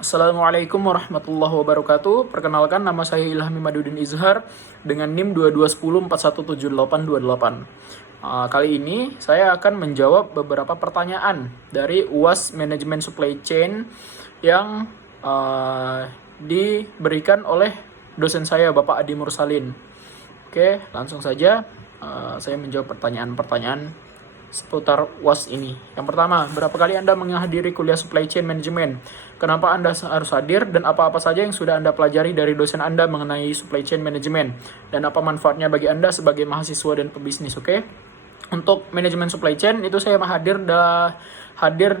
Assalamualaikum warahmatullahi wabarakatuh. Perkenalkan, nama saya Ilhami Madudin Izhar dengan NIM 2210417828. Kali ini saya akan menjawab beberapa pertanyaan dari UAS Manajemen Supply Chain yang diberikan oleh dosen saya, Bapak Adi Mursalin. Oke, langsung saja saya menjawab pertanyaan-pertanyaan seputar UAS ini. Yang pertama, berapa kali Anda menghadiri kuliah Supply Chain Management? Kenapa Anda harus hadir dan apa-apa saja yang sudah Anda pelajari dari dosen Anda mengenai Supply Chain Management? Dan apa manfaatnya bagi Anda sebagai mahasiswa dan pebisnis, oke? Untuk manajemen supply chain itu saya hadir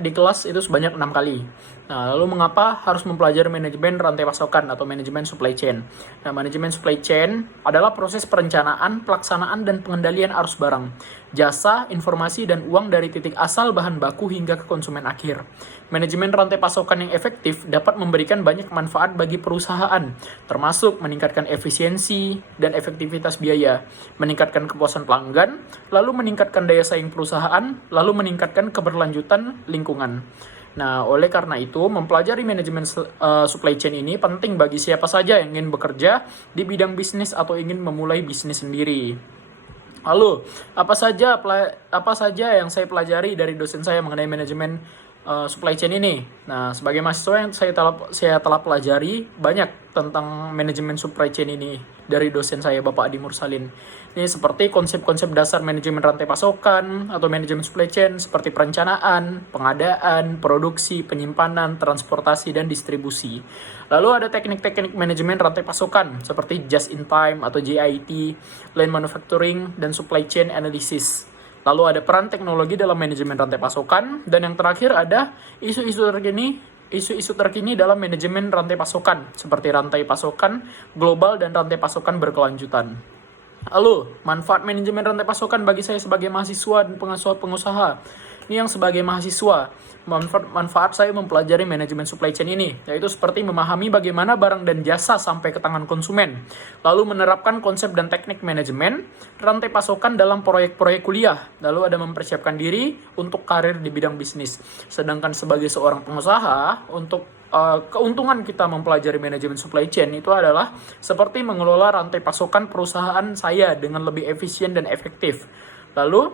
di kelas itu sebanyak 6 kali. Nah, lalu mengapa harus mempelajari manajemen rantai pasokan atau manajemen supply chain? Nah, manajemen supply chain adalah proses perencanaan, pelaksanaan, dan pengendalian arus barang, jasa, informasi, dan uang dari titik asal bahan baku hingga ke konsumen akhir. Manajemen rantai pasokan yang efektif dapat memberikan banyak manfaat bagi perusahaan, termasuk meningkatkan efisiensi dan efektivitas biaya, meningkatkan kepuasan pelanggan, lalu meningkatkan daya saing perusahaan, lalu meningkatkan keberlanjutan lingkungan. Nah, oleh karena itu, mempelajari manajemen supply chain ini penting bagi siapa saja yang ingin bekerja di bidang bisnis atau ingin memulai bisnis sendiri. Lalu, apa saja yang saya pelajari dari dosen saya mengenai manajemen supply chain ini? Nah, sebagai mahasiswa yang saya telah pelajari banyak tentang manajemen supply chain ini dari dosen saya, Bapak Adi Mursalin. Ini seperti konsep-konsep dasar manajemen rantai pasokan atau manajemen supply chain seperti perencanaan, pengadaan, produksi, penyimpanan, transportasi, dan distribusi. Lalu ada teknik-teknik manajemen rantai pasokan seperti just in time atau JIT, lean manufacturing, dan supply chain analysis. Lalu ada peran teknologi dalam manajemen rantai pasokan, dan yang terakhir ada isu-isu terkini dalam manajemen rantai pasokan seperti rantai pasokan global dan rantai pasokan berkelanjutan. Lalu, manfaat manajemen rantai pasokan bagi saya sebagai mahasiswa dan pengusaha. Ini yang sebagai mahasiswa, manfaat saya mempelajari manajemen supply chain ini, yaitu seperti memahami bagaimana barang dan jasa sampai ke tangan konsumen, lalu menerapkan konsep dan teknik manajemen rantai pasokan dalam proyek-proyek kuliah, lalu ada mempersiapkan diri untuk karir di bidang bisnis. Sedangkan sebagai seorang pengusaha, untuk keuntungan kita mempelajari manajemen supply chain itu adalah seperti mengelola rantai pasokan perusahaan saya dengan lebih efisien dan efektif. Lalu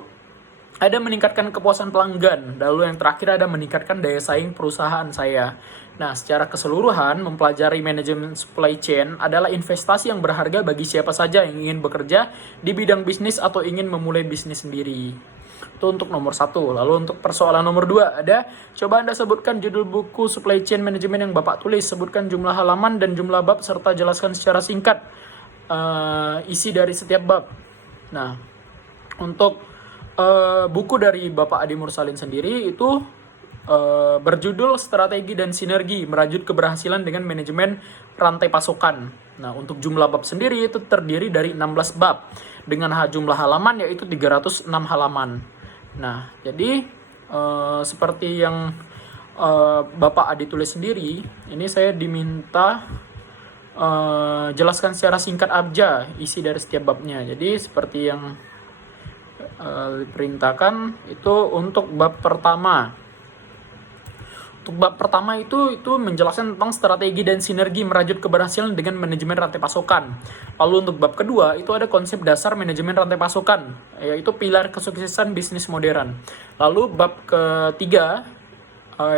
ada meningkatkan kepuasan pelanggan. Lalu yang terakhir ada meningkatkan daya saing perusahaan saya. Nah, secara keseluruhan mempelajari manajemen supply chain adalah investasi yang berharga bagi siapa saja yang ingin bekerja di bidang bisnis atau ingin memulai bisnis sendiri. Itu untuk nomor 1. Lalu untuk persoalan nomor 2 ada, coba Anda sebutkan judul buku supply chain management yang Bapak tulis, sebutkan jumlah halaman dan jumlah bab serta jelaskan secara singkat isi dari setiap bab. Nah, untuk buku dari Bapak Adi Mursalin sendiri itu berjudul Strategi dan Sinergi Merajut Keberhasilan dengan Manajemen Rantai Pasokan. Nah, untuk jumlah bab sendiri itu terdiri dari 16 bab dengan jumlah halaman yaitu 306 halaman. Nah, jadi seperti yang Bapak Adi tulis sendiri, ini saya diminta jelaskan secara singkat aja isi dari setiap babnya. Jadi seperti yang diperintahkan itu untuk bab pertama. Untuk bab pertama itu menjelaskan tentang strategi dan sinergi merajut keberhasilan dengan manajemen rantai pasokan. Lalu untuk bab kedua itu ada konsep dasar manajemen rantai pasokan, yaitu pilar kesuksesan bisnis modern. Lalu bab ketiga,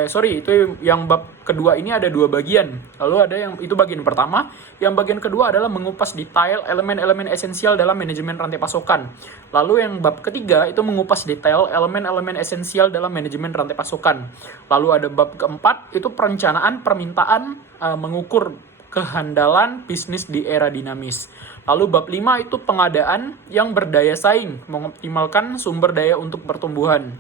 itu yang bab kedua ini ada 2 bagian. Lalu ada yang itu bagian pertama, yang bagian kedua adalah mengupas detail elemen-elemen esensial dalam manajemen rantai pasokan. Lalu yang bab ketiga itu mengupas detail elemen-elemen esensial dalam manajemen rantai pasokan. Lalu ada bab keempat itu perencanaan permintaan mengukur kehandalan bisnis di era dinamis. Lalu bab 5 itu pengadaan yang berdaya saing, mengoptimalkan sumber daya untuk pertumbuhan.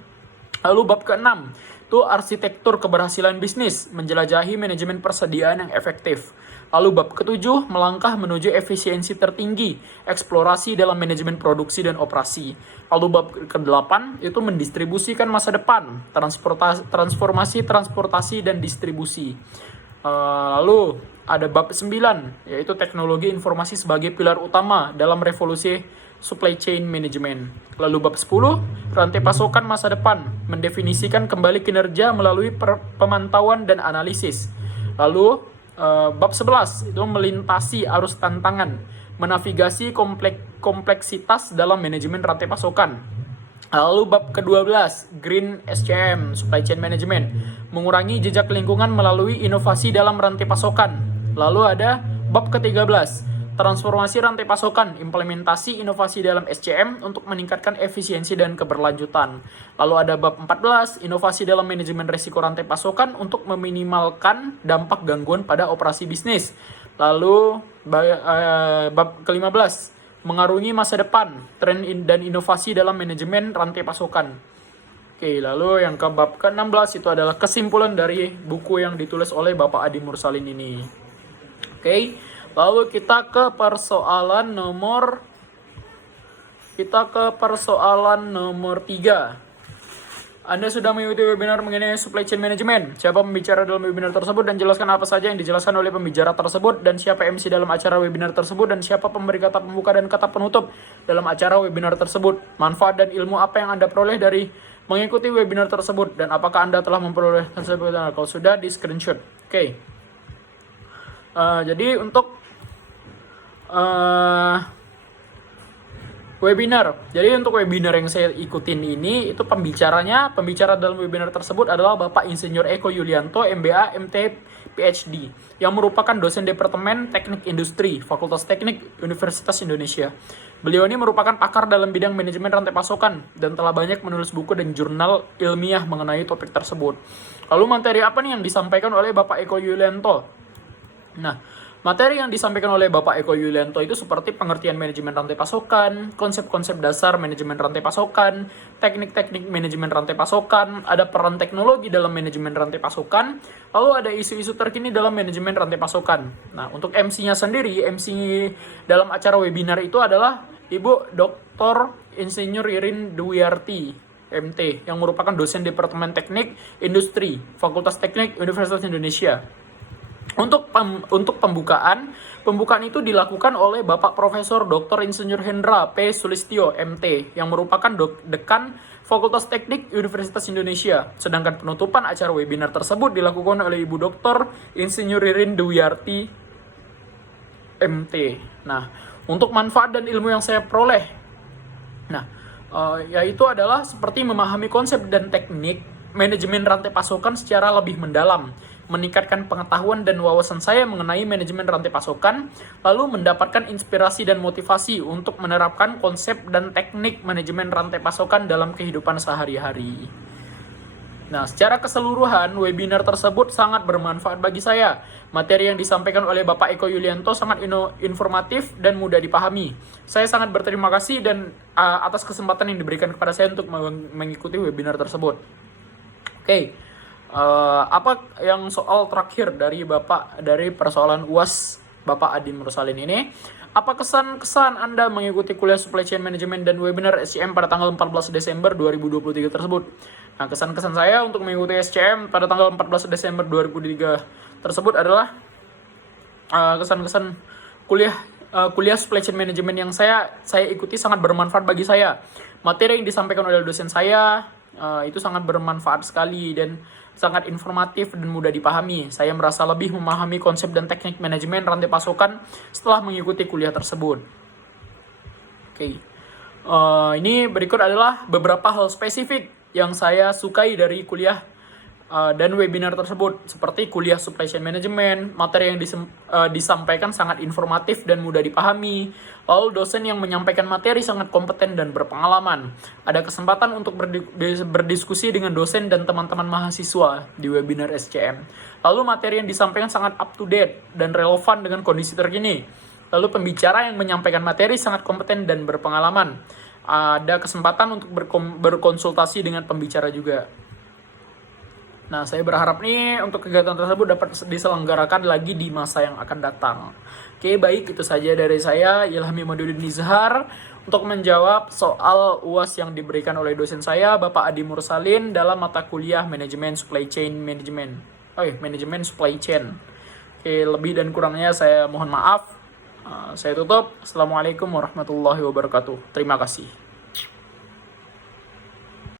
Lalu bab ke-6 itu arsitektur keberhasilan bisnis, menjelajahi manajemen persediaan yang efektif. Lalu bab ke-7 melangkah menuju efisiensi tertinggi, eksplorasi dalam manajemen produksi dan operasi. Lalu bab ke-8 itu mendistribusikan masa depan, transformasi transportasi dan distribusi. Lalu ada bab 9 yaitu teknologi informasi sebagai pilar utama dalam revolusi supply chain management. Lalu bab 10, rantai pasokan masa depan, mendefinisikan kembali kinerja melalui pemantauan dan analisis. Lalu bab 11 itu melintasi arus tantangan, menavigasi kompleksitas dalam manajemen rantai pasokan. Lalu bab ke-12, Green SCM, Supply Chain Management, mengurangi jejak lingkungan melalui inovasi dalam rantai pasokan. Lalu ada bab ke-13, transformasi rantai pasokan, implementasi inovasi dalam SCM untuk meningkatkan efisiensi dan keberlanjutan. Lalu ada bab 14, inovasi dalam manajemen risiko rantai pasokan untuk meminimalkan dampak gangguan pada operasi bisnis. Lalu bab ke-15, mengarungi masa depan, tren dan inovasi dalam manajemen rantai pasokan. Oke, lalu yang ke bab ke-16 itu adalah kesimpulan dari buku yang ditulis oleh Bapak Adi Mursalin ini. Oke, lalu kita ke persoalan nomor 3. Anda sudah mengikuti webinar mengenai supply chain management. Siapa pembicara dalam webinar tersebut dan jelaskan apa saja yang dijelaskan oleh pembicara tersebut, dan siapa MC dalam acara webinar tersebut, dan siapa pemberi kata pembuka dan kata penutup dalam acara webinar tersebut. Manfaat dan ilmu apa yang Anda peroleh dari mengikuti webinar tersebut, dan apakah Anda telah memperoleh tersebut? Kalau sudah, di screenshot. Oke. Jadi untuk webinar. Jadi untuk webinar yang saya ikutin ini, itu pembicara dalam webinar tersebut adalah Bapak Insinyur Eko Yulianto, MBA, MT, PhD, yang merupakan dosen Departemen Teknik Industri, Fakultas Teknik Universitas Indonesia. Beliau ini merupakan pakar dalam bidang manajemen rantai pasokan dan telah banyak menulis buku dan jurnal ilmiah mengenai topik tersebut. Lalu materi apa nih yang disampaikan oleh Bapak Eko Yulianto? Nah, materi yang disampaikan oleh Bapak Eko Yulianto itu seperti pengertian manajemen rantai pasokan, konsep-konsep dasar manajemen rantai pasokan, teknik-teknik manajemen rantai pasokan, ada peran teknologi dalam manajemen rantai pasokan, lalu ada isu-isu terkini dalam manajemen rantai pasokan. Nah, untuk MC-nya sendiri, MC dalam acara webinar itu adalah Ibu Dr. Insinyur Irin Dwiarti, MT, yang merupakan dosen Departemen Teknik Industri, Fakultas Teknik Universitas Indonesia. Untuk pembukaan itu dilakukan oleh Bapak Profesor Dr. Insinyur Hendra P. Sulistyo, MT, yang merupakan dekan Fakultas Teknik Universitas Indonesia. Sedangkan penutupan acara webinar tersebut dilakukan oleh Ibu Dr. Insinyur Irin Dwiarti, MT. Nah, untuk manfaat dan ilmu yang saya peroleh, yaitu adalah seperti memahami konsep dan teknik manajemen rantai pasokan secara lebih mendalam, meningkatkan pengetahuan dan wawasan saya mengenai manajemen rantai pasokan, lalu mendapatkan inspirasi dan motivasi untuk menerapkan konsep dan teknik manajemen rantai pasokan dalam kehidupan sehari-hari. Nah, secara keseluruhan, webinar tersebut sangat bermanfaat bagi saya. Materi yang disampaikan oleh Bapak Eko Yulianto sangat informatif dan mudah dipahami. Saya sangat berterima kasih dan atas kesempatan yang diberikan kepada saya untuk mengikuti webinar tersebut. Oke. Apa yang soal terakhir dari persoalan UAS Bapak Adi Mursalin ini? Apa kesan-kesan Anda mengikuti kuliah Supply Chain Management dan webinar SCM pada tanggal 14 Desember 2023 tersebut? Nah, kesan-kesan saya untuk mengikuti SCM pada tanggal 14 Desember 2023 tersebut adalah kesan-kesan kuliah Supply Chain Management yang saya ikuti sangat bermanfaat bagi saya. Materi yang disampaikan oleh dosen saya itu sangat bermanfaat sekali dan sangat informatif dan mudah dipahami. Saya merasa lebih memahami konsep dan teknik manajemen rantai pasokan setelah mengikuti kuliah tersebut. Oke. Ini berikut adalah beberapa hal spesifik yang saya sukai dari kuliah dan webinar tersebut, seperti kuliah Supply Chain Management. Materi yang disampaikan sangat informatif dan mudah dipahami. Lalu dosen yang menyampaikan materi sangat kompeten dan berpengalaman. Ada kesempatan untuk berdiskusi dengan dosen dan teman-teman mahasiswa di webinar SCM. Lalu materi yang disampaikan sangat up to date dan relevan dengan kondisi terkini. Lalu pembicara yang menyampaikan materi sangat kompeten dan berpengalaman. Ada kesempatan untuk berkonsultasi dengan pembicara juga. Nah, saya berharap nih untuk kegiatan tersebut dapat diselenggarakan lagi di masa yang akan datang. Oke, baik, itu saja dari saya, Ilham Imaduddin Nizhar, untuk menjawab soal UAS yang diberikan oleh dosen saya, Bapak Adi Mursalin, dalam mata kuliah Manajemen Supply Chain Management. Manajemen Supply Chain. Oke, lebih dan kurangnya saya mohon maaf. Saya tutup. Assalamualaikum warahmatullahi wabarakatuh. Terima kasih.